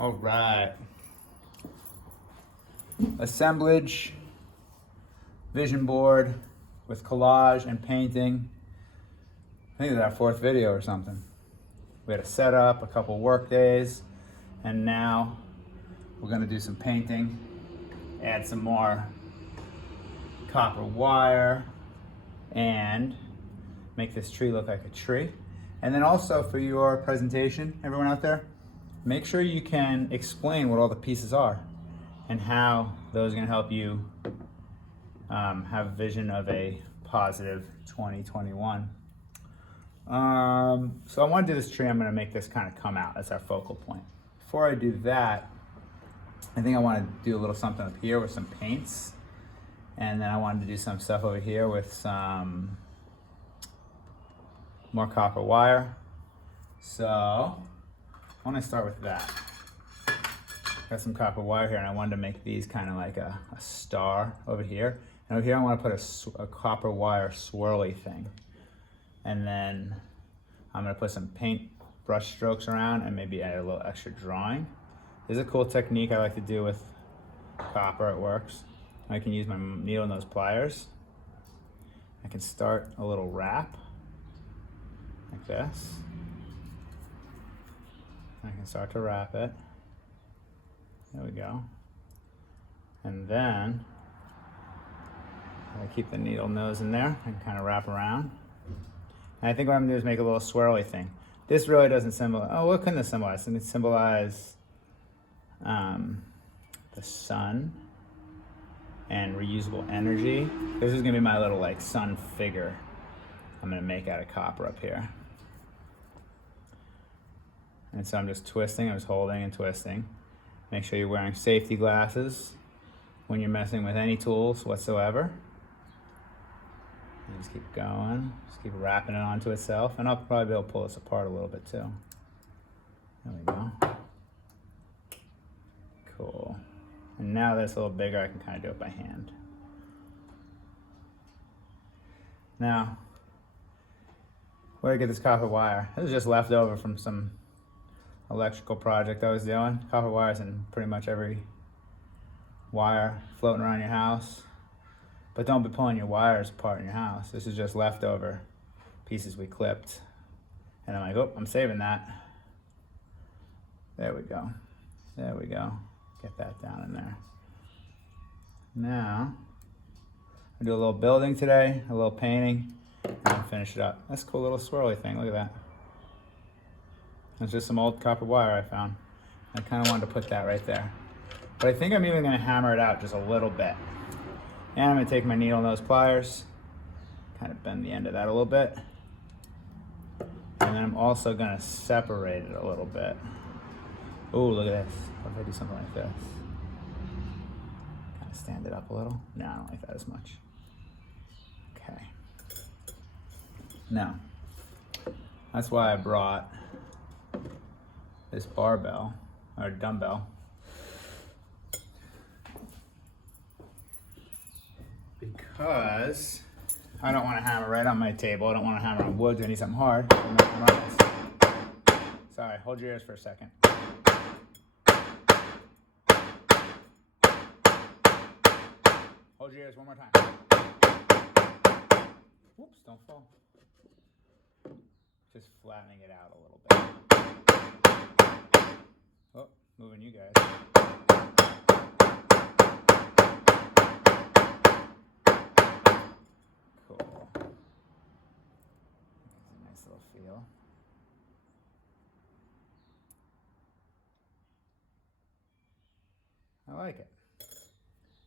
All right. Assemblage, vision board with collage and painting. I think it's our 4th video or something. We had a setup, a couple work days, and now we're gonna do some painting, add some more copper wire, and make this tree look like a tree. And then also for your presentation, everyone out there, make sure you can explain what all the pieces are and how those are going to help you have a vision of a positive 2021. So I want to do this tree. I'm going to make this kind of come out. That's our focal point. Before I do that, I think I want to do a little something up here with some paints. And then I wanted to do some stuff over here with some more copper wire. So I want to start with that. Got some copper wire here, and I wanted to make these kind of like a star over here. And over here I want to put a copper wire swirly thing. And then I'm going to put some paint brush strokes around and maybe add a little extra drawing. This is a cool technique I like to do with copper. It works. I can use my needle nose pliers. I can start a little wrap like this. I can start to wrap it. There we go. And then I keep the needle nose in there and kind of wrap around. And I think what I'm gonna do is make a little swirly thing. This really doesn't symbolize, oh, what can this symbolize? It can symbolize the sun and reusable energy. This is gonna be my little like sun figure I'm gonna make out of copper up here. And so I'm just twisting, I'm just holding and twisting. Make sure you're wearing safety glasses when you're messing with any tools whatsoever. And just keep going, just keep wrapping it onto itself. And I'll probably be able to pull this apart a little bit too. There we go. Cool. And now that it's a little bigger, I can kind of do it by hand. Now, where did I get this copper wire? This is just left over from some electrical project I was doing. Copper wire's in pretty much every wire floating around your house. But don't be pulling your wires apart in your house. This is just leftover pieces we clipped. And I'm like, oh, I'm saving that. There we go. There we go. Get that down in there. Now, I do a little building today, a little painting, and then finish it up. That's a cool little swirly thing, look at that. It's just some old copper wire I found. I kind of wanted to put that right there. But I think I'm even going to hammer it out just a little bit. And I'm going to take my needle nose pliers, kind of bend the end of that a little bit. And then I'm also going to separate it a little bit. Ooh, look at this. What if I do something like this? Kind of stand it up a little. No, I don't like that as much. Okay. Now, that's why I brought this barbell or dumbbell, because I don't want to hammer right on my table. I don't want to hammer on wood. I need something hard. Sorry, hold your ears for a second. Hold your ears one more time. Whoops, don't fall. Just flattening it out a little bit. Oh, moving you guys. Cool. That's a nice little feel. I like it.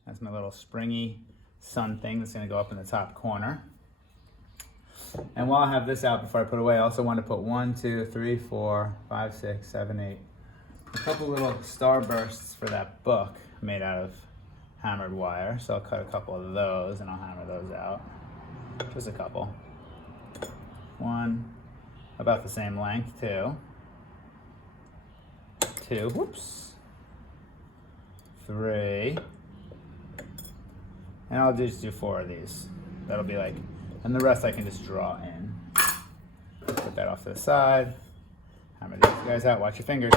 That's my little springy sun thing that's going to go up in the top corner. And while I have this out before I put it away, I also want to put 1, 2, 3, 4, 5, 6, 7, 8. A couple little starbursts for that book made out of hammered wire. So I'll cut a couple of those and I'll hammer those out. Just a couple. 1, about the same length, 2. 2, whoops. 3. And I'll just do 4 of these. That'll be like, and the rest I can just draw in. Put that off to the side. Hammer these guys out, watch your fingers.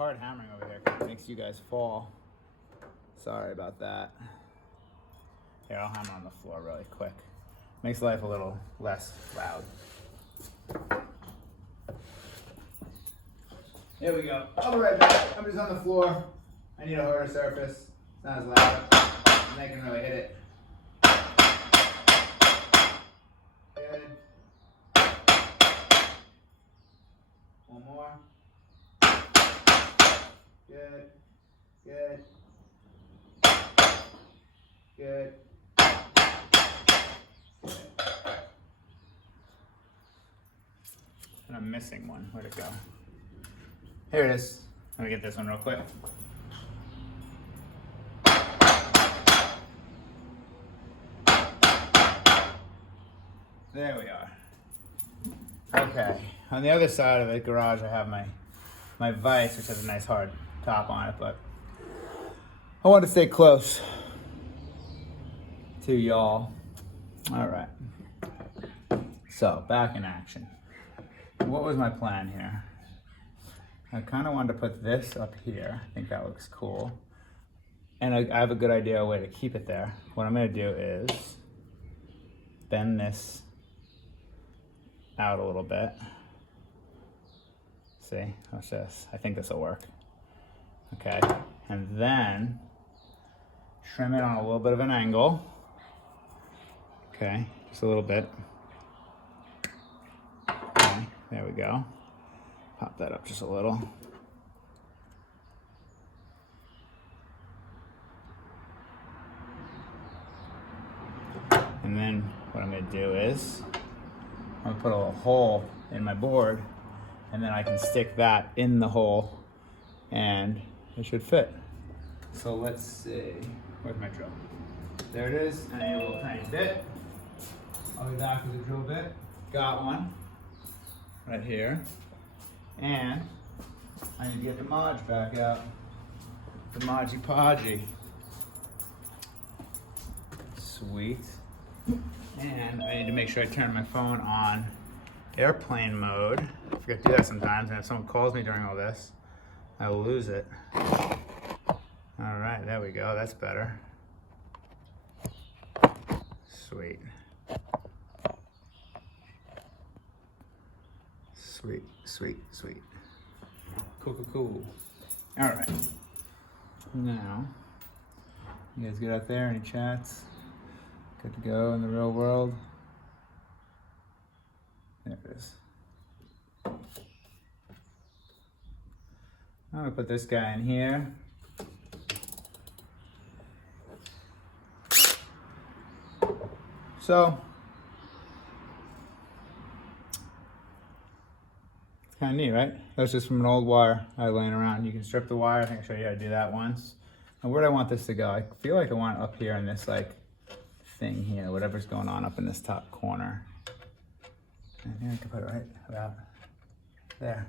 hard hammering over there because it makes you guys fall. Sorry about that. Here, I'll hammer on the floor really quick. Makes life a little less loud. There we go. I'll be right back. I'm just on the floor. I need a harder surface. It's not as loud. And I can really hit it. Good. One more. Good. Good. Good. And I'm missing one. Where'd it go? Here it is. Let me get this one real quick. There we are. Okay. On the other side of the garage, I have my vise, which has a nice hard top on it, but I want to stay close to y'all. All right. So back in action. What was my plan here? I kind of wanted to put this up here. I think that looks cool. And I have a good idea, a way to keep it there. What I'm gonna do is bend this out a little bit. See, watch this. I think this will work. Okay, and then trim it on a little bit of an angle. Okay, just a little bit. Okay, there we go. Pop that up just a little. And then what I'm gonna do is I'm gonna put a little hole in my board, and then I can stick that in the hole and it should fit. So let's see, where's my drill? There it is, and I need a little tiny bit. I'll be back with a drill bit. Got one right here. And I need to get the Mod back out. The Modgy Podgy. Sweet. And I need to make sure I turn my phone on airplane mode. I forget to do that sometimes, and if someone calls me during all this, I will lose it. All right, there we go, that's better. Sweet. Sweet, sweet, sweet. Cool, cool, cool. All right. Now, you guys get out there, any chats? Good to go in the real world? There it is. I'm gonna put this guy in here. So, it's kind of neat, right? That's just from an old wire I had laying around. You can strip the wire. I think I showed you how to do that once. And where do I want this to go? I feel like I want it up here in this like thing here, whatever's going on up in this top corner. I think I can put it right about there.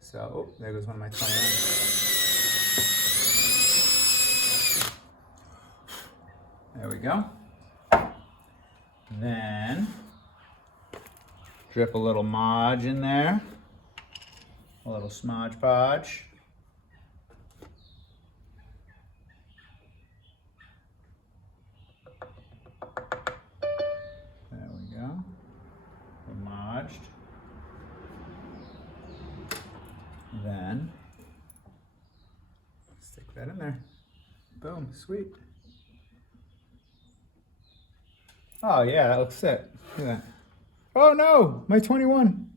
So, oh, there goes one of my 21. There we go. Then drip a little Mod in there, a little Smodge Podge. There we go. Modged. Then stick that in there. Boom, sweet. Oh yeah, that looks sick. Look at that. Oh no, my 21.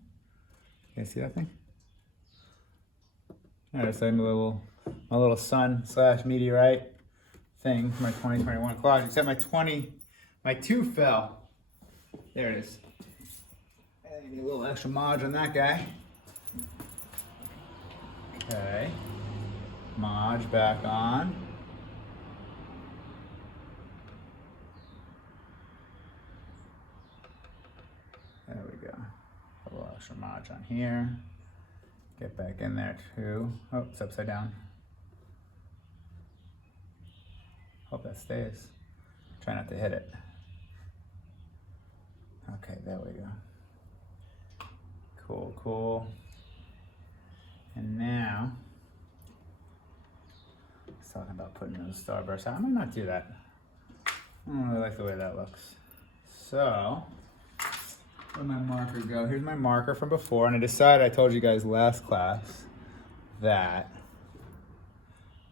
You guys see that thing? Alright, so my little sun / meteorite thing for my 2021 collage. Except my 2 fell. There it is. I need a little extra Mod on that guy. Okay. Mod back on. There we go. A little extra Mod on here. Get back in there too. Oh, it's upside down. Hope that stays. Try not to hit it. Okay, there we go. Cool, cool. And now talking about putting those starbursts out. I might not do that. I don't really like the way that looks. So, where'd my marker go? Here's my marker from before, and I decided, I told you guys last class that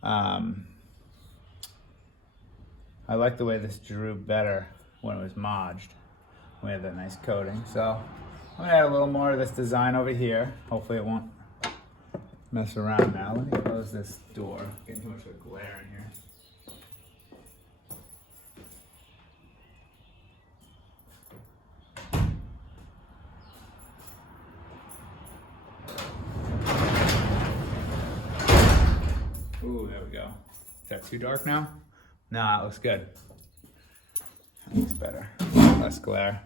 I like the way this drew better when it was modged. We had that nice coating. So I'm gonna add a little more of this design over here. Hopefully it won't mess around now. Let me close this door. Getting too much of a glare in here. Ooh, there we go. Is that too dark now? Nah, it looks good. That looks better. Less glare.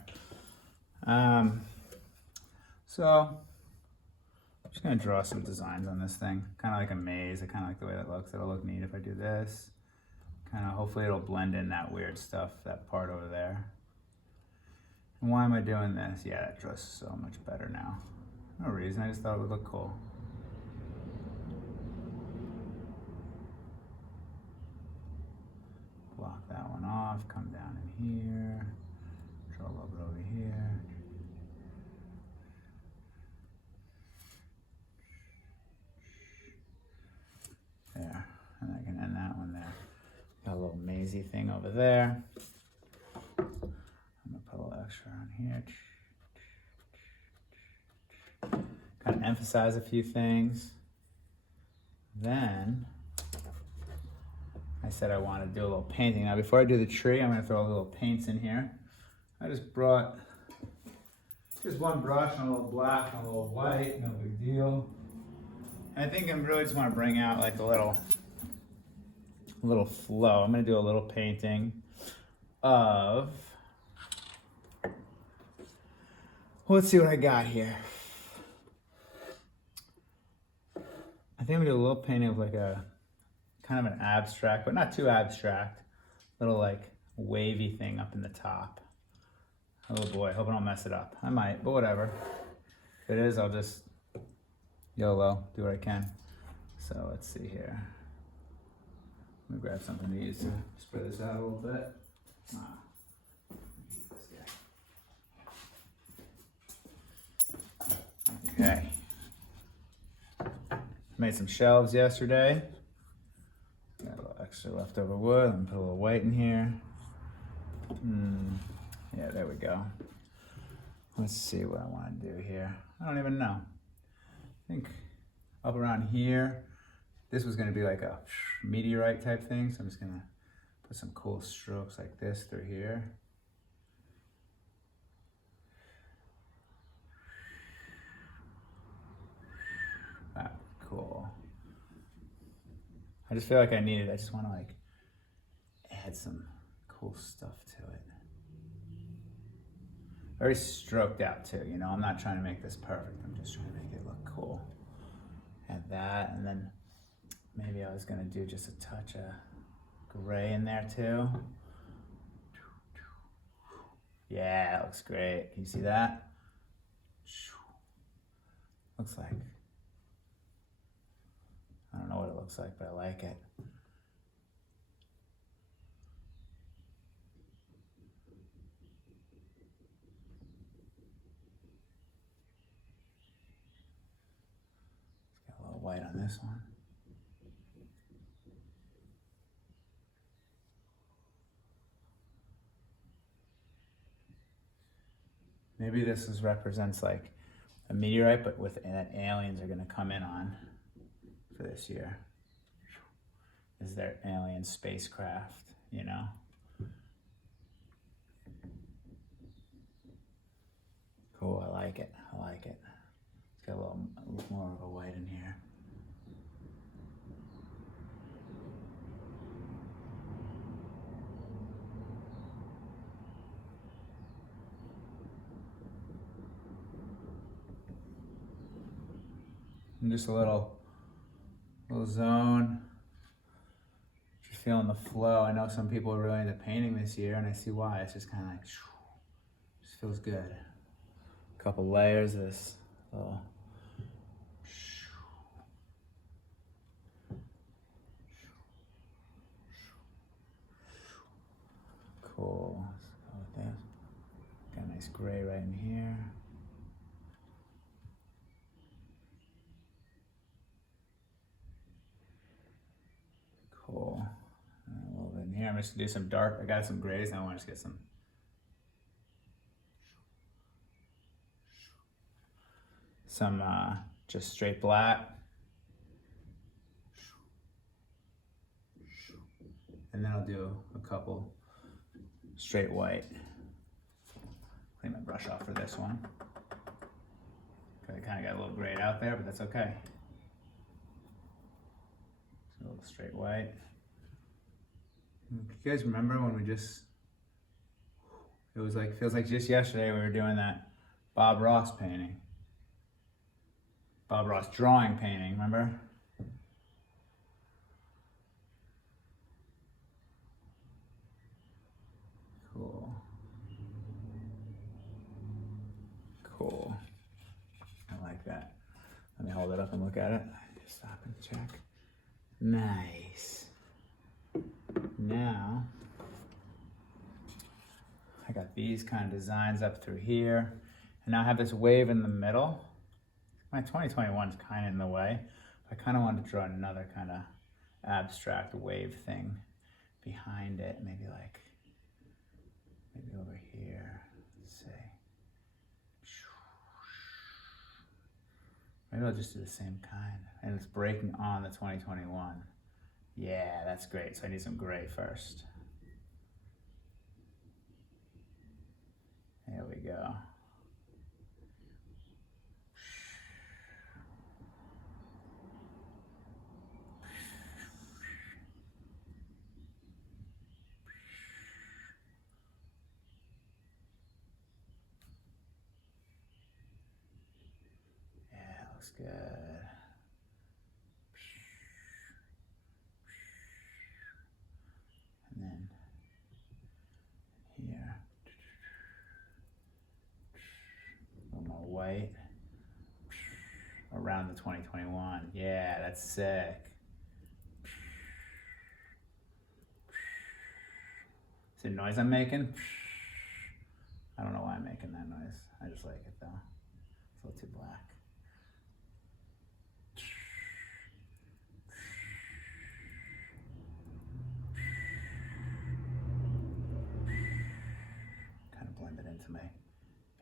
So I'm just gonna draw some designs on this thing. Kind of like a maze. I kind of like the way that looks. It'll look neat if I do this. Kind of, hopefully it'll blend in that weird stuff, that part over there. And why am I doing this? Yeah, that draws so much better now. No reason, I just thought it would look cool. Block that one off, come down in here, draw a little bit over here. There, and I can end that one there. Got a little mazy thing over there. I'm gonna put a little extra on here. Kind of emphasize a few things. Then, I said I want to do a little painting. Now before I do the tree, I'm going to throw a little paints in here. I just brought just one brush and a little black and a little white, no big deal. I think I really just want to bring out like a little flow. I'm going to do a little painting of, let's see what I got here. I think I'm going to do a little painting of like a kind of an abstract, but not too abstract, little like wavy thing up in the top. Oh boy, hope I don't mess it up. I might, but whatever. If it is, I'll just YOLO, do what I can. So let's see here. Let me grab something to use to spread this out a little bit. Okay. Made some shelves yesterday. Got a little extra leftover wood. Let me put a little white in here. Yeah, there we go. Let's see what I want to do here. I don't even know. I think up around here, this was going to be like a meteorite type thing. So I'm just going to put some cool strokes like this through here. That's cool. I just feel like I just want to like add some cool stuff to it. Very stroked out too, you know, I'm not trying to make this perfect, I'm just trying to make it look cool. Add that, and then maybe I was gonna do just a touch of gray in there too. Yeah, that looks great. Can you see that? Looks like, I don't know what it looks like, but I like it. Let's get a little white on this one. Maybe this represents like a meteorite, but with that aliens are gonna come in on for this year. Is their alien spacecraft, you know? Cool, I like it, I like it. Let's get a little more of a white in here. And just a little zone. Just feeling the flow. I know some people are really into painting this year, and I see why. It's just kind of like, just feels good. A couple layers of this little. gray right in here. Cool. And a little bit in here. I'm just gonna do some dark. I got some grays. Now I want to just get some just straight black. And then I'll do a couple straight white. Clean my brush off for this one. I kind of got a little grayed out there, but that's okay. So a little straight white. You guys remember when it was like, feels like just yesterday we were doing that Bob Ross painting. Bob Ross drawing painting, remember? Cool. Cool. I like that. Let me hold it up and look at it. Just stop and check. Nice. Now, I got these kind of designs up through here. And now I have this wave in the middle. My 2021 is kind of in the way. I kind of wanted to draw another kind of abstract wave thing behind it. Maybe over here, let's say. Maybe I'll just do the same kind. And it's breaking on the 2021. Yeah, that's great. So I need some gray first. There we go. Looks good. And then here, a little more white around the 2021. Yeah, that's sick. Is it noise I'm making? I don't know why I'm making that noise. I just like it though. It's a little too black. Into my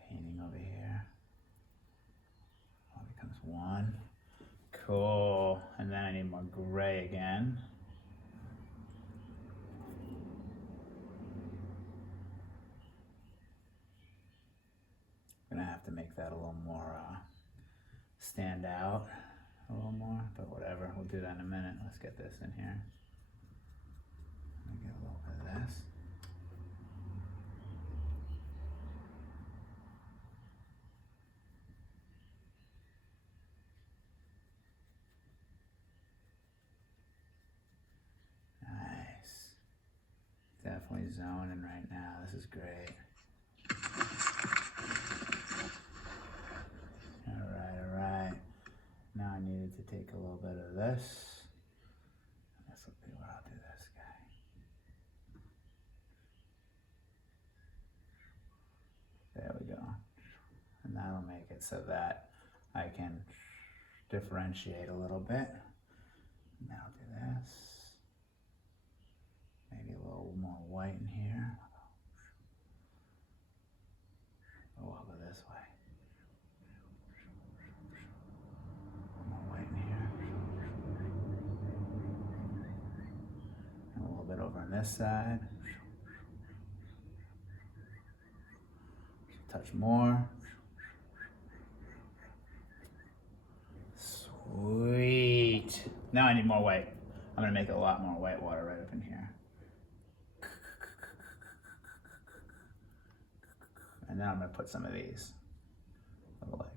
painting over here. All becomes one. Cool. And then I need more gray again. I'm gonna have to make that a little more stand out a little more, but whatever. We'll do that in a minute. Let's get this in here. Let me get a little bit of this. Definitely zoning right now. This is great. All right. Now I needed to take a little bit of this. This will be where I'll do this guy. There we go. And that'll make it so that I can differentiate a little bit. Now I'll do this. Maybe a little more white in here. Oh, I'll go this way. A little more white in here. And a little bit over on this side. Just a touch more. Sweet. Now I need more white. I'm gonna make a lot more white water right up in here. And then I'm gonna put some of these. Like,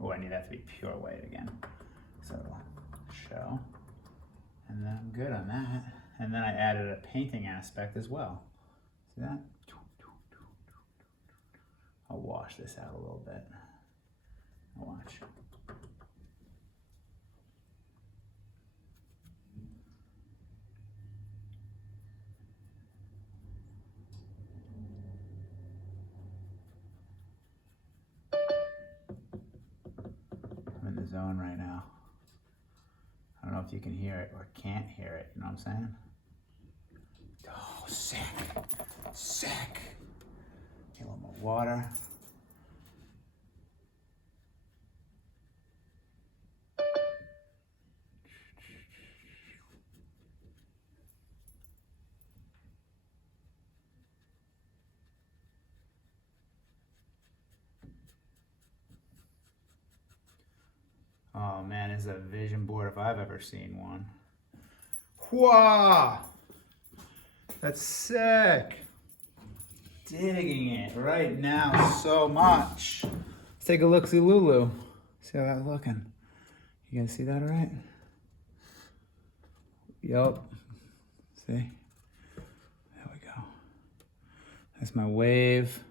oh, I need that to be pure white again. So it'll show. And then I'm good on that. And then I added a painting aspect as well. See that? I'll wash this out a little bit. Watch. zone right now. I don't know if you can hear it or can't hear it, you know what I'm saying? Oh, sick, sick. Get a little more water. Oh man, this is a vision board if I've ever seen one. Wow, that's sick. Digging it right now so much. Let's take a look-see Lulu. See how that's looking. You guys see that all right? Yup. See? There we go. That's my wave.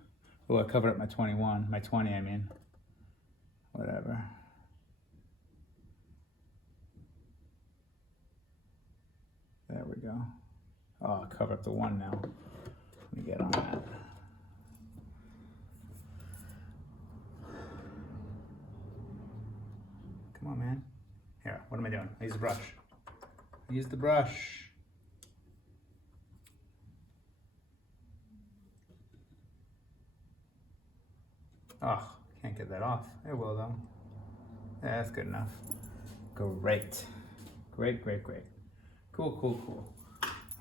Oh, I covered up my 21. My 20, I mean. Whatever. There we go. Oh, I'll cover up the 1 now. Let me get on that. Come on, man. Here, what am I doing? I use the brush. Use the brush. Oh, can't get that off. It will though. Yeah, that's good enough. Great. Great, great, great. Cool, cool, cool.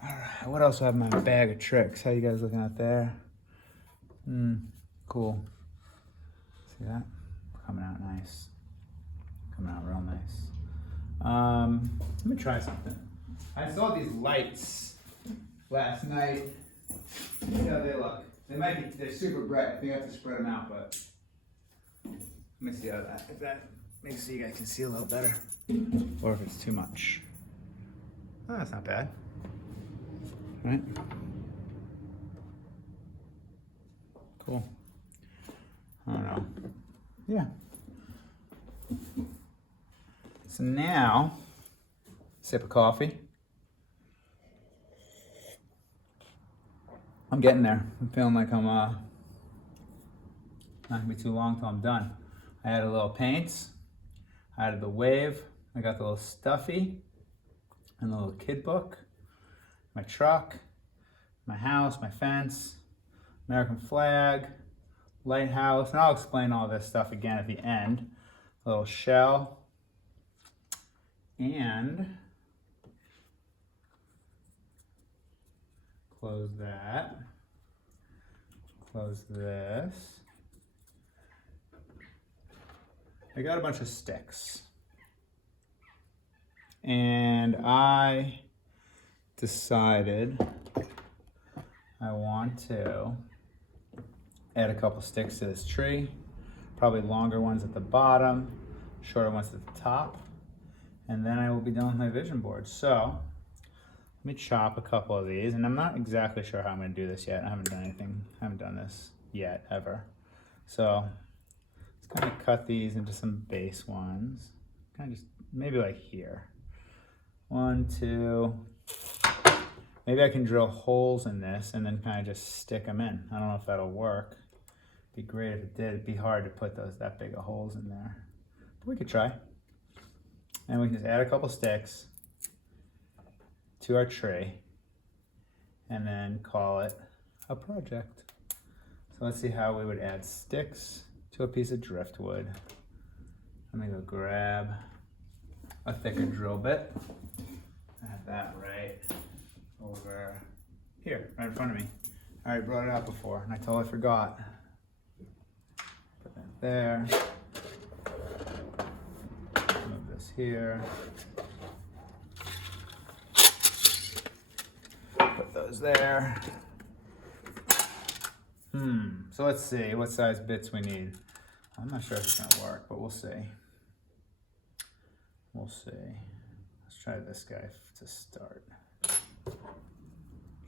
All right, what else do I have in my bag of tricks? How you guys looking out there? Cool. See that? Coming out nice. Coming out real nice. Let me try something. I saw these lights last night. See how they look. They're super bright. I think I have to spread them out, but let me see how if that makes so you guys can see a little better. Or if it's too much. Oh, that's not bad. Right? Cool. I don't know. Yeah. So now, sip of coffee. I'm getting there. I'm feeling like I'm not gonna be too long till I'm done. I added a little paints. I added the wave. I got the little stuffy and the little kid book. My truck, my house, my fence, American flag, lighthouse, and I'll explain all this stuff again at the end. A little shell, and close that, close this. I got a bunch of sticks, and I decided I want to add a couple sticks to this tree, probably longer ones at the bottom, shorter ones at the top, and then I will be done with my vision board. So let me chop a couple of these, and I'm not exactly sure how I'm going to do this yet. I haven't done this yet ever. So let's kind of cut these into some base ones, kind of just maybe like here. 1, 2. Maybe I can drill holes in this and then kind of just stick them in. I don't know if that'll work. It'd be great if it did. It'd be hard to put that big of holes in there. But we could try. And we can just add a couple sticks to our tree and then call it a project. So let's see how we would add sticks to a piece of driftwood. Let me go grab a thicker drill bit. I have that right over here, right in front of me. I already brought it out before and I totally forgot. Put that there. Move this here. Put those there. So let's see what size bits we need. I'm not sure if it's gonna work, but we'll see. We'll see. Let's try this guy to start.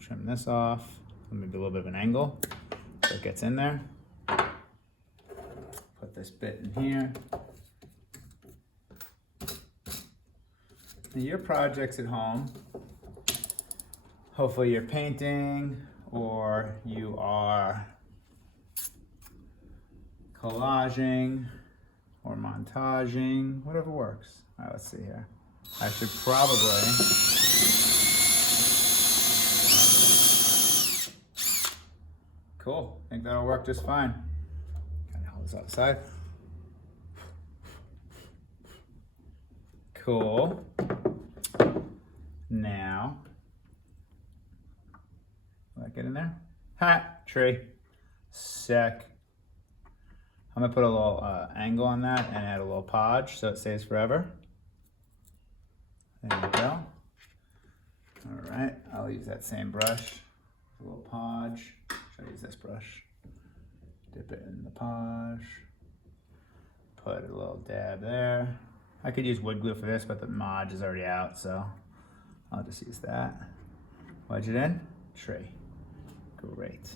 Trim this off. Maybe a little bit of an angle so it gets in there. Put this bit in here. Now your projects at home, hopefully you're painting or you are collaging or montaging, whatever works. All right, let's see here. I should probably, cool, I think that'll work just fine. Kind of hold this outside. Cool. Now, will that get in there? Ha, tree. Sick. I'm gonna put a little angle on that and add a little podge so it stays forever. There we go. All right, I'll use that same brush, a little podge. Should I use this brush? Dip it in the podge. Put a little dab there. I could use wood glue for this, but the Mod is already out, so I'll just use that. Wedge it in, tree. Great.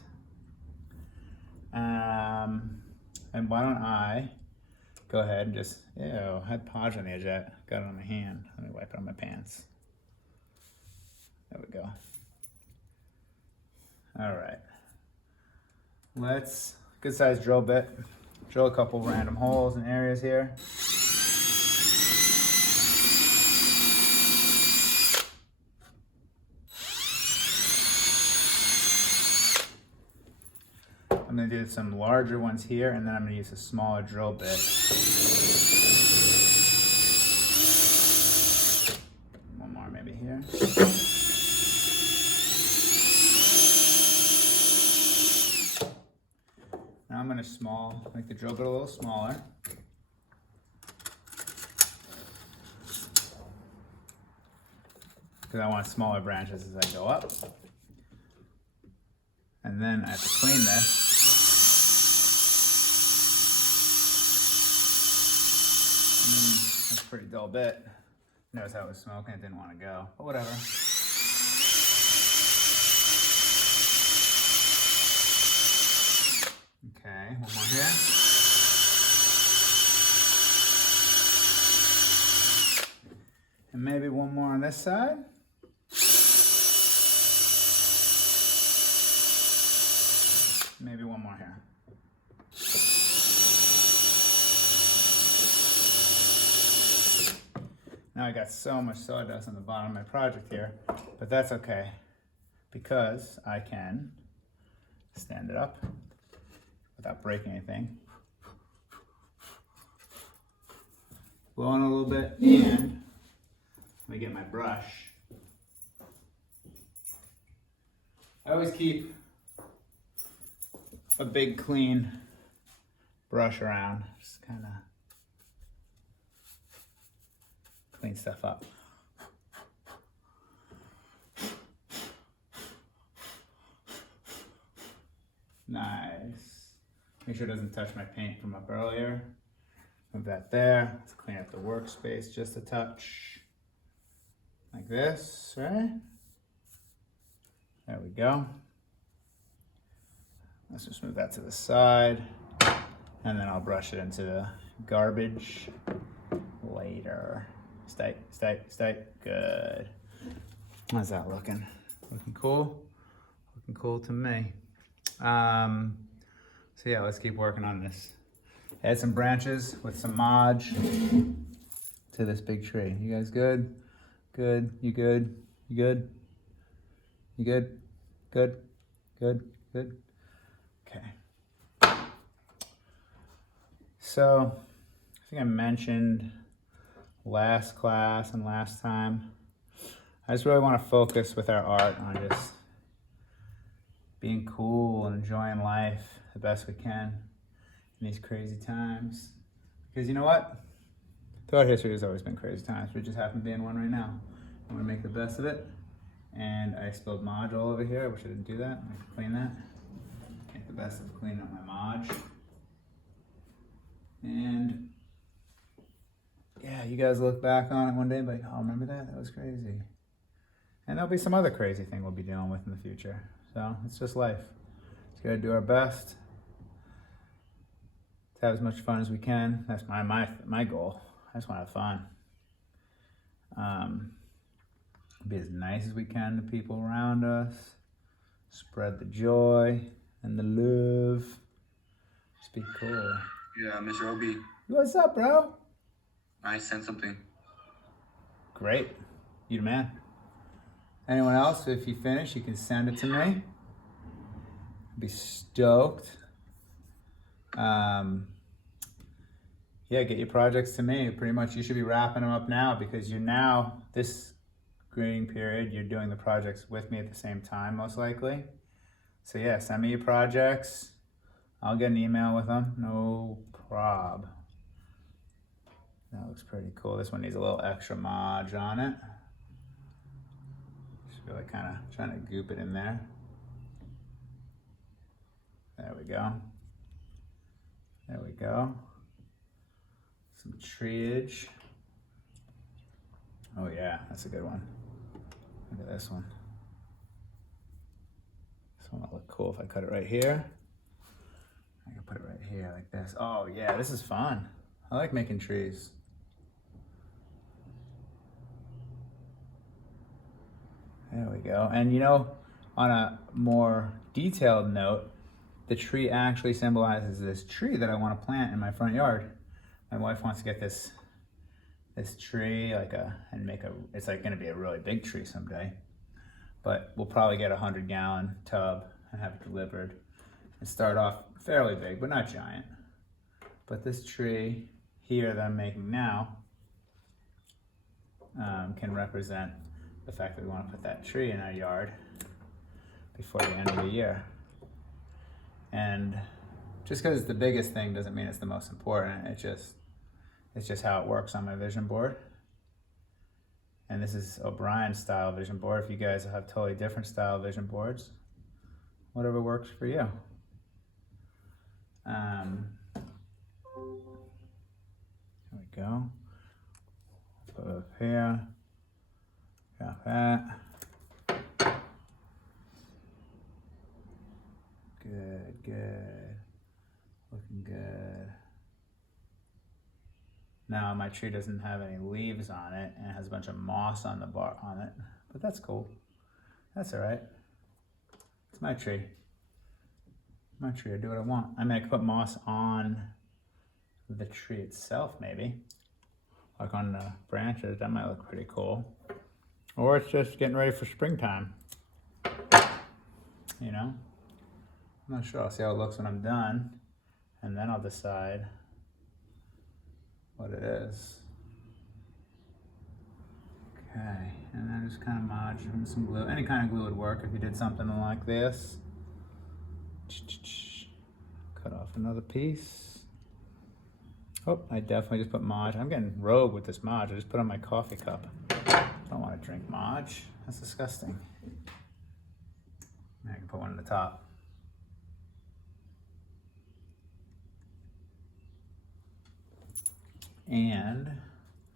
And why don't I go ahead and just, ew, I had podge on the edge of that. Got it on my hand. Let me wipe it on my pants. There we go. All right. Let's, good size drill bit. Drill a couple random holes in areas here. I'm gonna do some larger ones here, and then I'm gonna use a smaller drill bit. One more maybe here. Now I'm gonna make the drill bit a little smaller. Because I want smaller branches as I go up. And then I have to clean this. That's a pretty dull bit. Notice how it was smoking, it didn't want to go, but whatever. Okay, one more here. And maybe one more on this side. Maybe one more here. Now I got so much sawdust on the bottom of my project here, but that's okay because I can stand it up without breaking anything. Blow on a little bit, and let me get my brush. I always keep a big clean brush around, just kind of clean stuff up. Nice. Make sure it doesn't touch my paint from up earlier. Move that there. Let's clean up the workspace just a touch. Like this, right? There we go. Let's just move that to the side. And then I'll brush it into the garbage later. Stay. Good. How's that looking? Looking cool? Looking cool to me. So yeah, let's keep working on this. Add some branches with some Mod to this big tree. You guys good? Good. You good? You good? You good? Good? Good? Good? Okay. So, I think I mentioned last class and last time, I just really want to focus with our art on just being cool and enjoying life the best we can in these crazy times. Because you know what? Throughout history, there's always been crazy times. We just happen to be in one right now. I want to make the best of it. And I spilled Mod all over here. I wish I didn't do that. I have to clean that. Make the best of cleaning up my Mod. And yeah, you guys look back on it one day and be like, oh, remember that? That was crazy. And there'll be some other crazy thing we'll be dealing with in the future. So it's just life. Just gotta do our best to have as much fun as we can. That's my goal. I just want to have fun. Be as nice as we can to people around us. Spread the joy and the love. Just be cool. Yeah, Mr. Obi. What's up, bro? I sent something. Great. You the man. Anyone else, if you finish, you can send it to me. I'd be stoked. Yeah, get your projects to me. Pretty much you should be wrapping them up now because you're now, this grading period, you're doing the projects with me at the same time, most likely. So yeah, send me your projects. I'll get an email with them, no prob. That looks pretty cool. This one needs a little extra mod on it. Just really kind of trying to goop it in there. There we go. There we go. Some treeage. Oh yeah, that's a good one. Look at this one. This one will look cool if I cut it right here. I can put it right here like this. Oh yeah, this is fun. I like making trees. There we go. And you know, on a more detailed note, the tree actually symbolizes this tree that I want to plant in my front yard. My wife wants to get this tree and make it's like going to be a really big tree someday. But we'll probably get a 100-gallon tub and have it delivered and start off fairly big, but not giant. But this tree here that I'm making now can represent the fact that we want to put that tree in our yard before the end of the year. And just because it's the biggest thing doesn't mean it's the most important. It's just how it works on my vision board. And this is O'Brien's style vision board. If you guys have totally different style vision boards, whatever works for you. There we go. Put it up here. Got that. Good, good. Looking good. Now my tree doesn't have any leaves on it and it has a bunch of moss on the bark on it, but that's cool. That's all right. It's my tree. My tree, I do what I want. I mean, I could put moss on the tree itself maybe, like on the branches. That might look pretty cool. Or it's just getting ready for springtime. You know? I'm not sure. I'll see how it looks when I'm done, and then I'll decide what it is. Okay, and then just kind of mod some glue. Any kind of glue would work if you did something like this. Cut off another piece. Oh, I definitely just put Mod. I'm getting rogue with this Mod. I just put on my coffee cup. I don't want to drink Mod. That's disgusting. I can put one on the top. And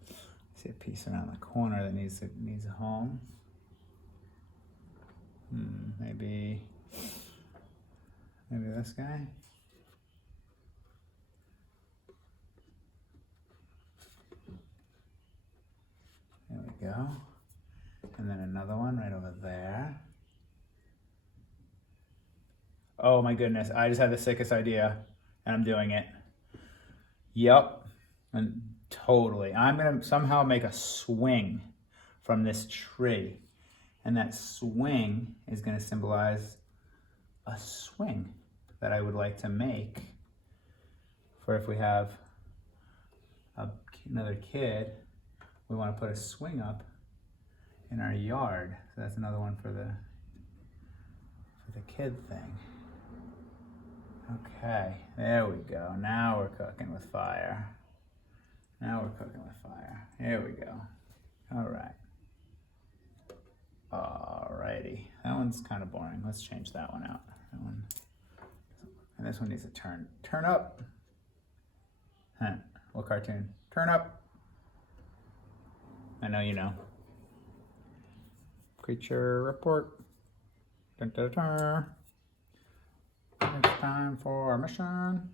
I see a piece around the corner that needs a home. Maybe this guy. There we go. And then another one right over there. Oh my goodness, I just had the sickest idea and I'm doing it. Yep. And totally. I'm going to somehow make a swing from this tree. And that swing is going to symbolize a swing that I would like to make for if we have another kid, we want to put a swing up in our yard. So that's another one for the kid thing. Okay, there we go. Now we're cooking with fire. Now we're cooking with fire. Here we go. All right. Alrighty. That one's kind of boring. Let's change that one out. That one. And this one needs to turn up. Huh. What cartoon? Turn up. I know you know. Creature report. Dun, dun, dun. It's time for a mission.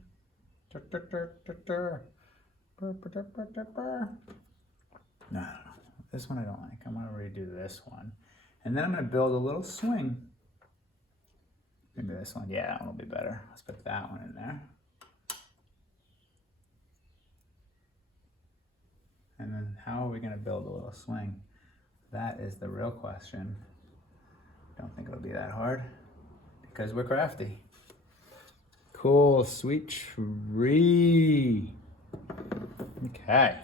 Dun, dun, dun, dun, dun. No, this one I don't like. I'm gonna redo this one. And then I'm gonna build a little swing. Maybe this one, yeah, that one will be better. Let's put that one in there. then how are we gonna build a little swing? That is the real question. Don't think it'll be that hard because we're crafty. Cool, sweet tree. Okay,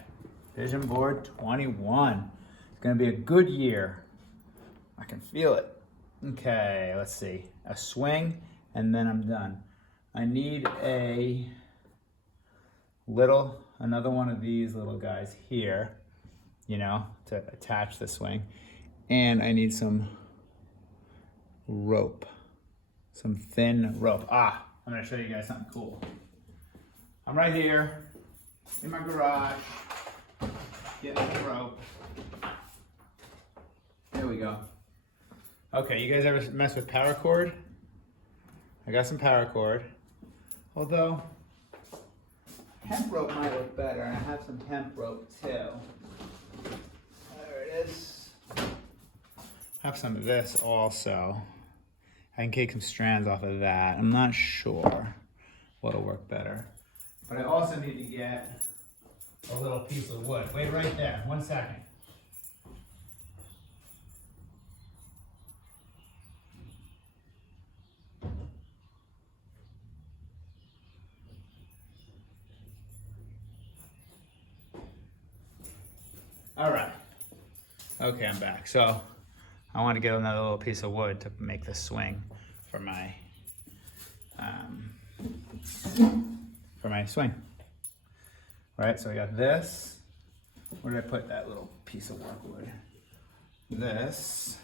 vision board 21. It's gonna be a good year. I can feel it. Okay, let's see. A swing, and then I'm done. I need another one of these little guys here, you know, to attach the swing. And I need some rope, some thin rope. I'm gonna show you guys something cool. I'm right here in my garage, getting the rope. There we go. Okay, you guys ever mess with paracord? I got some paracord. Although, hemp rope might look better, and I have some hemp rope too. There it is. I have some of this also. I can take some strands off of that. I'm not sure what'll work better. But I also need to get a little piece of wood. Wait right there, 1 second. All right. Okay, I'm back. So I want to get another little piece of wood to make the swing for my swing. All right, so I got this. Where did I put that little piece of workwood? This.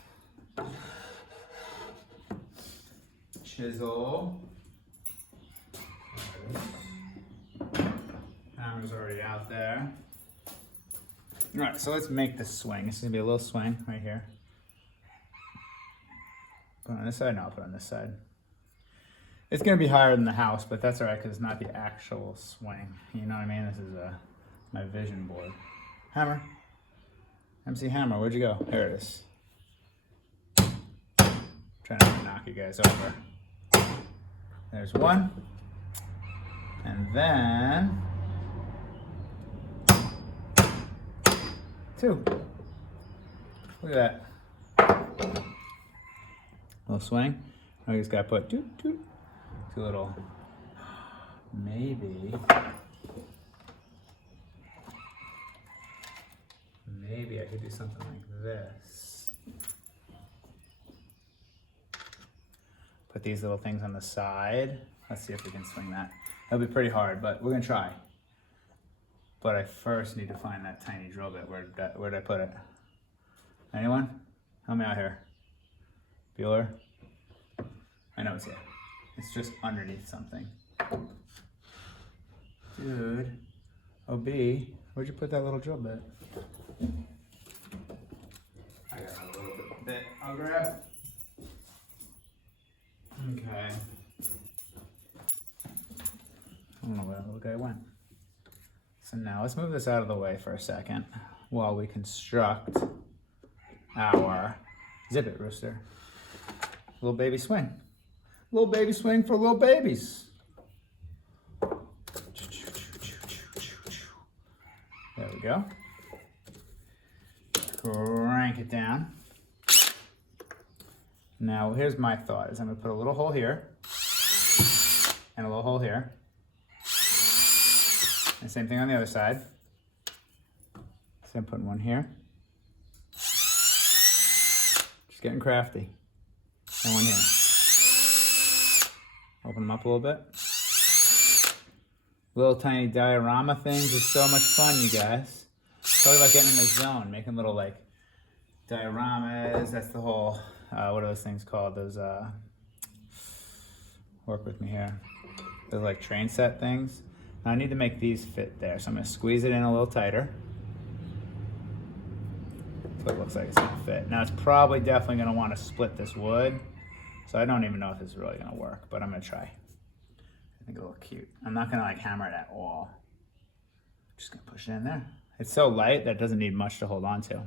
Chisel. Hammer's already out there. All right, so let's make this swing. This is gonna be a little swing right here. Put it on this side? No, I'll put it on this side. It's gonna be higher than the house, but that's all right because it's not the actual swing. You know what I mean? This is my vision board. Hammer. MC Hammer, where'd you go? Here it is. Trying not to knock you guys over. There's one. And then two. Look at that. Little swing. I just gotta put two little. Maybe I could do something like this. Put these little things on the side. Let's see if we can swing that. That'll be pretty hard, but we're gonna try. But I first need to find that tiny drill bit. Where'd I put it? Anyone? Help me out here. Bueller? I know it's here. It's just underneath something. Dude. OB, where'd you put that little drill bit? I got a little bit. I'll grab. Okay. I don't know where that little guy went. So now let's move this out of the way for a second while we construct our zip it rooster. Little baby swing. Little baby swing for little babies. There we go. Crank it down. Now here's my thought is I'm gonna put a little hole here and a little hole here. And same thing on the other side. So I'm putting one here. Just getting crafty. And one here. Open them up a little bit. Little tiny diorama things are so much fun, you guys. Talk about getting in the zone, making little like dioramas. That's the whole, what are those things called? Those, work with me here. Those like train set things. Now I need to make these fit there, so I'm gonna squeeze it in a little tighter. So it looks like it's gonna fit. Now it's probably definitely gonna wanna split this wood. So I don't even know if this is really gonna work, but I'm gonna try. I think it'll look cute. I'm not gonna like hammer it at all. I'm just gonna push it in there. It's so light that it doesn't need much to hold on to.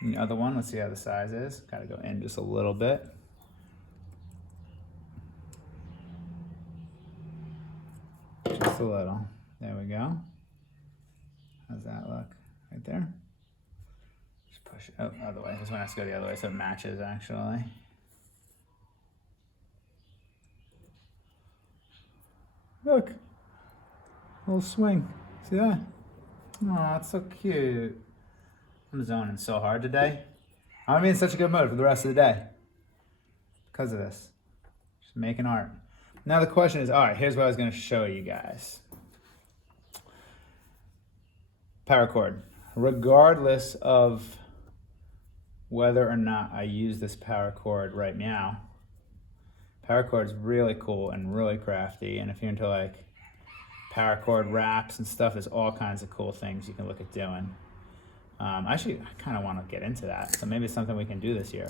And the other one, let's see how the size is. Gotta go in just a little bit. Just a little. There we go. How's that look? Right there? Just push it, oh, other way. This one has to go the other way so it matches actually. Look, little swing. See that? Oh, it's so cute. I'm zoning so hard today. I'm gonna be in such a good mood for the rest of the day because of this. Just making art. Now the question is, all right, here's what I was gonna show you guys. Paracord. Regardless of whether or not I use this paracord right now, paracord's really cool and really crafty. And if you're into like paracord wraps and stuff, there's all kinds of cool things you can look at doing. Actually, I kind of want to get into that. So maybe it's something we can do this year.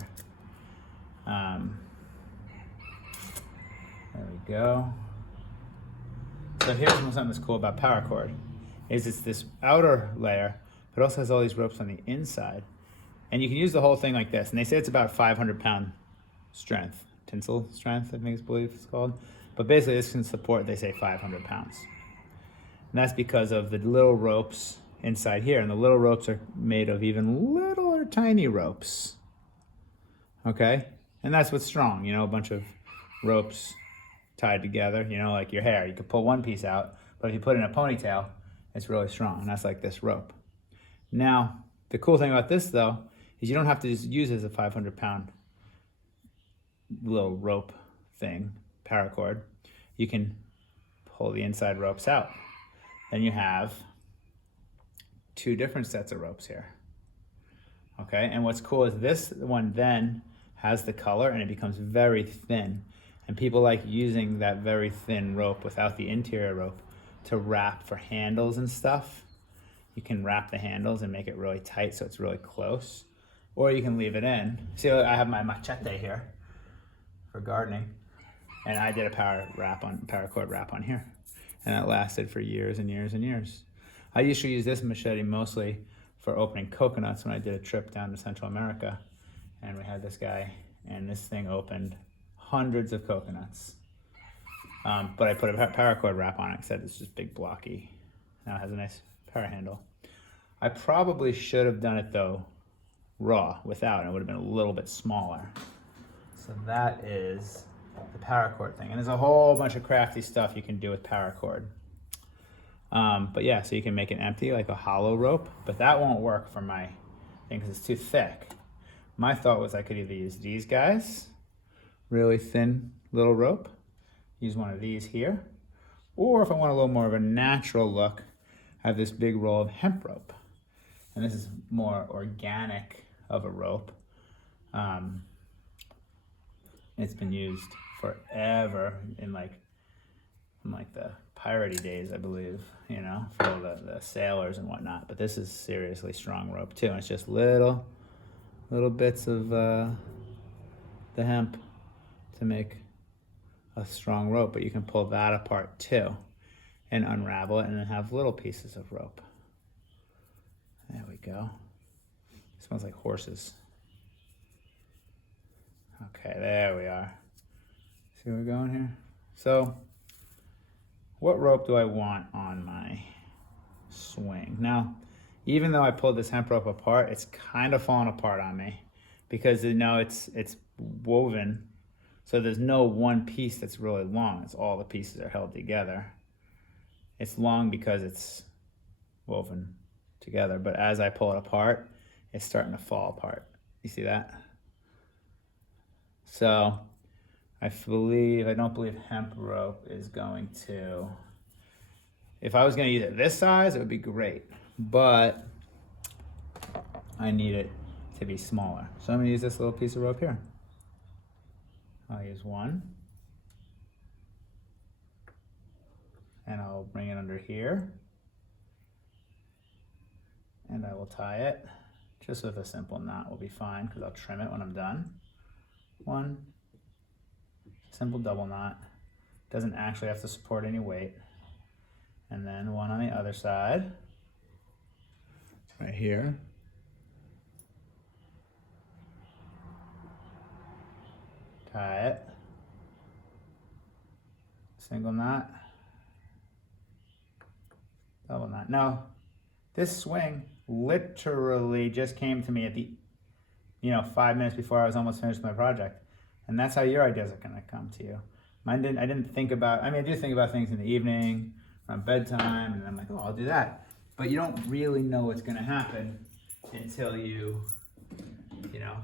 There we go. So here's something that's cool about paracord. Is it's this outer layer, but it also has all these ropes on the inside. And you can use the whole thing like this. And they say it's about 500-pound strength. Tensile strength, I think it's called. But basically this can support, they say, 500 pounds. And that's because of the little ropes inside here. And the little ropes are made of even littler tiny ropes. Okay? And that's what's strong, you know, a bunch of ropes tied together, you know, like your hair. You could pull one piece out, but if you put it in a ponytail, it's really strong. And that's like this rope. Now, the cool thing about this though, is you don't have to just use it as a 500-pound little rope thing, paracord. You can pull the inside ropes out. Then you have two different sets of ropes here. Okay, and what's cool is this one then has the color and it becomes very thin. And people like using that very thin rope without the interior rope to wrap for handles and stuff. You can wrap the handles and make it really tight so it's really close. Or you can leave it in. See, I have my machete here for gardening. And I did a paracord wrap on here. And it lasted for years and years and years. I used to use this machete mostly for opening coconuts when I did a trip down to Central America. And we had this guy, and this thing opened hundreds of coconuts. But I put a paracord wrap on it because it's just big blocky. Now it has a nice para handle. I probably should have done it though raw, without. It would have been a little bit smaller. So that is the paracord thing. And there's a whole bunch of crafty stuff you can do with paracord. But yeah, so you can make it empty, like a hollow rope, but that won't work for my thing because it's too thick. My thought was I could either use these guys, really thin little rope, use one of these here, or if I want a little more of a natural look, I have this big roll of hemp rope. And this is more organic of a rope. It's been used forever in like the piratey days, I believe, you know, for all the sailors and whatnot. But this is seriously strong rope too. And it's just little bits of the hemp to make a strong rope. But you can pull that apart too and unravel it and then have little pieces of rope. There we go. It smells like horses. Okay, there we are. See where we're going here? So, what rope do I want on my swing? Now, even though I pulled this hemp rope apart, it's kind of falling apart on me because you know it's woven, so there's no one piece that's really long. It's all the pieces are held together. It's long because it's woven together, but as I pull it apart, it's starting to fall apart. You see that? So I don't believe hemp rope is going to, if I was going to use it this size, it would be great, but I need it to be smaller. So I'm going to use this little piece of rope here. I'll use one, and I'll bring it under here, and I will tie it just with a simple knot will be fine because I'll trim it when I'm done. One simple double knot, doesn't actually have to support any weight. And then one on the other side, right here. Tie it, single knot, double knot. Now, This swing literally just came to me at the, 5 minutes before I was almost finished with my project. And that's how your ideas are going to come to you. I didn't think about, I do think about things in the evening, around bedtime, and I'm like, oh, I'll do that. But you don't really know what's going to happen until you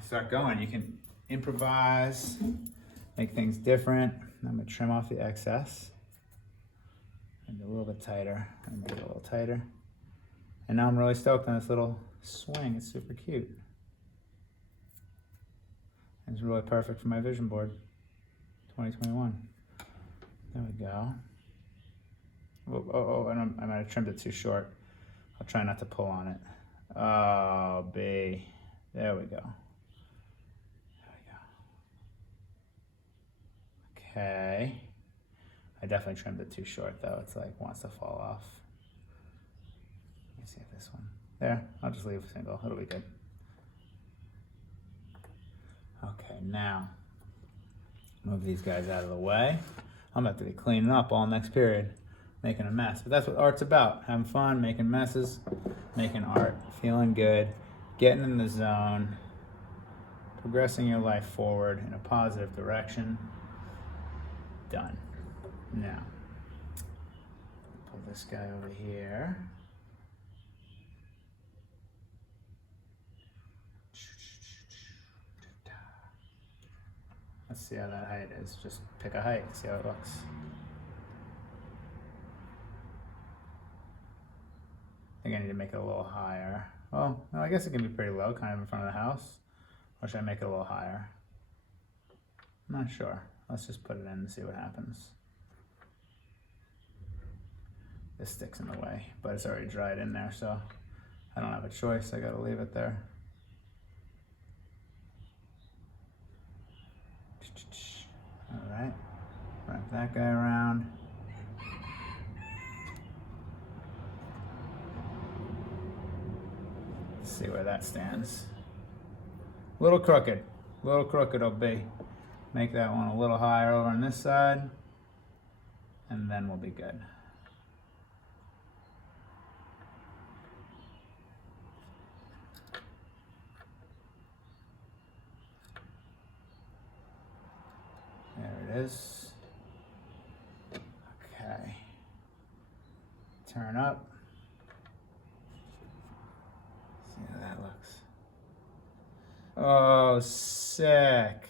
start going. You can improvise, make things different. I'm going to trim off the excess. Maybe a little bit tighter. And make it a little tighter. And now I'm really stoked on this little swing. It's super cute. And it's really perfect for my vision board. 2021. There we go. And I might have trimmed it too short. I'll try not to pull on it. Oh, B. There we go. Okay. I definitely trimmed it too short though. It's like wants to fall off. Let me see if this one. There, I'll just leave a single. It'll be good. Okay, now move these guys out of the way. I'm about to be cleaning up all next period, making a mess. But that's what art's about. Having fun, making messes, making art, feeling good, getting in the zone, progressing your life forward in a positive direction. Done. Now, pull this guy over here. Let's see how that height is. Just pick a height, see how it looks. I think I need to make it a little higher. Well, no, I guess it can be pretty low, kind of in front of the house. Or should I make it a little higher? I'm not sure. Let's just put it in and see what happens. This sticks in the way, but it's already dried in there, so I don't have a choice. I gotta leave it there. All right, wrap that guy around. Let's see where that stands. Little crooked will be. Make that one a little higher over on this side, and then we'll be good. There it is. Okay. Turn up. See how that looks. Oh, sick.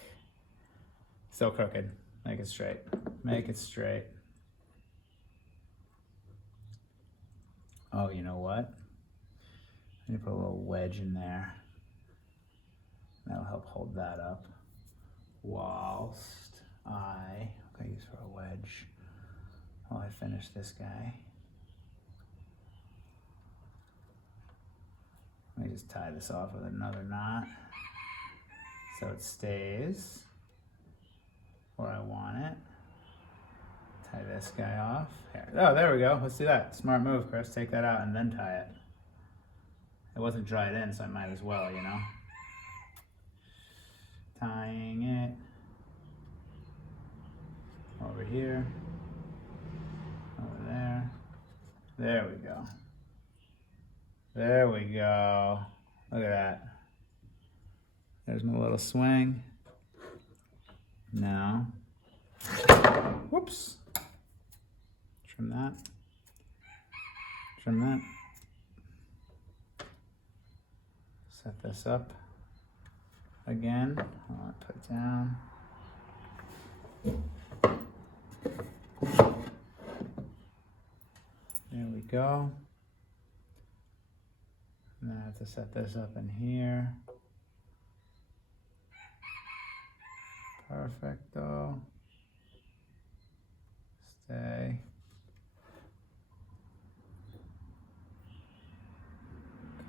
Still crooked. Make it straight. Make it straight. Oh, you know what? I need to put a little wedge in there. That'll help hold that up. Whilst I'm gonna use for a wedge while I finish this guy. Let me just tie this off with another knot so it stays where I want it. Tie this guy off. Here. Oh, there we go. Let's do that. Smart move, Chris. Take that out and then tie it. It wasn't dried in, so I might as well, Tying it over here, over there. There we go. There we go. Look at that. There's my little swing. Now, whoops. Trim that. Trim that. Set this up again. I'll put it down. There we go. And then I have to set this up in here. Perfecto. Stay.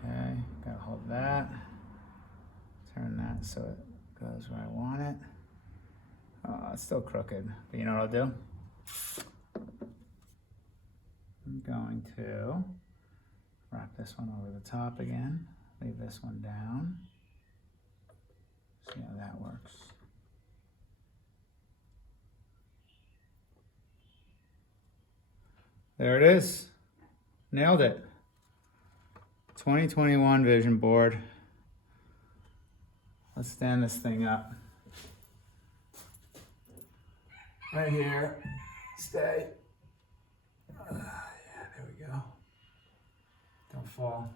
Okay, gotta hold that. Turn that so it goes where I want it. Oh, it's still crooked, but you know what I'll do? I'm going to wrap this one over the top again. Leave this one down. See how that works. There it is. Nailed it. 2021 vision board. Let's stand this thing up. Right here. Stay. Yeah, there we go. Don't fall.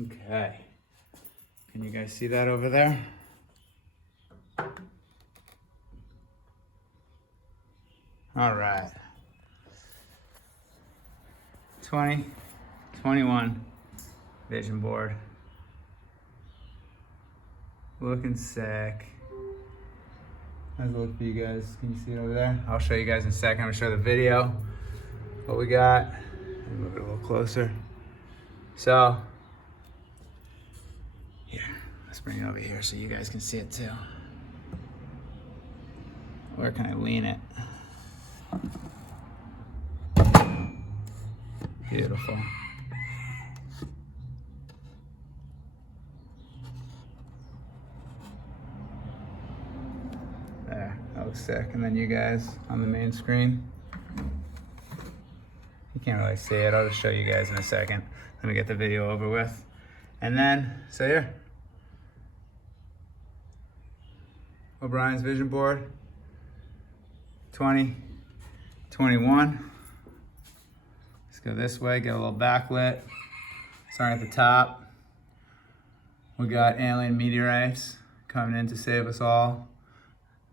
Okay. Can you guys see that over there? All right. 2021 vision board. Looking sick. How's it look for you guys? Can you see it over there? I'll show you guys in a second. I'm gonna show the video. What we got. Move it a little closer. So, here, let's bring it over here so you guys can see it too. Where can I lean it? Beautiful. There, that looks sick. And then you guys on the main screen. You can't really see it. I'll just show you guys in a second. Let me get the video over with. And then, so here. O'Brien's vision board. 2021. Let's go this way, get a little backlit. Starting at the top. We got alien meteorites coming in to save us all.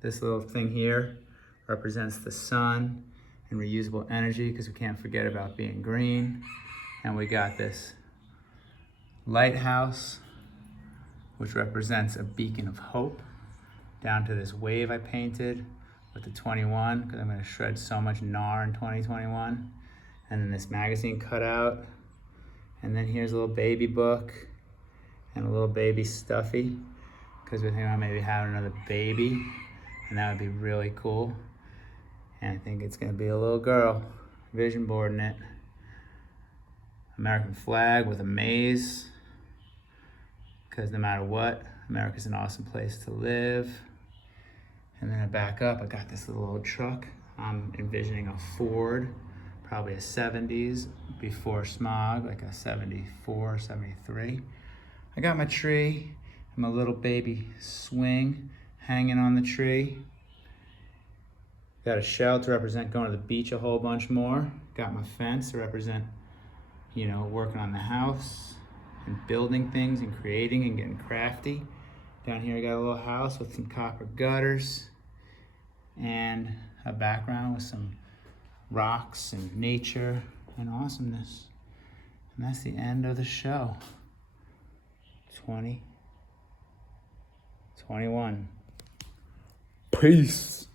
This little thing here represents the sun and reusable energy, because we can't forget about being green. And we got this lighthouse, which represents a beacon of hope, down to this wave I painted with the 21, because I'm gonna shred so much gnar in 2021. And then this magazine cutout. And then here's a little baby book and a little baby stuffy, because we're thinking about maybe having another baby, and that would be really cool. And I think it's gonna be a little girl, vision board in it. American flag with a maze, because no matter what, America's an awesome place to live. And then I back up, I got this little old truck. I'm envisioning a Ford, probably a 70s before smog, like a 74, 73. I got my tree and my little baby swing hanging on the tree. Got a shell to represent going to the beach a whole bunch more. Got my fence to represent, you know, working on the house and building things and creating and getting crafty. Down here I got a little house with some copper gutters and a background with some rocks and nature and awesomeness. And that's the end of the show. 2021. Peace.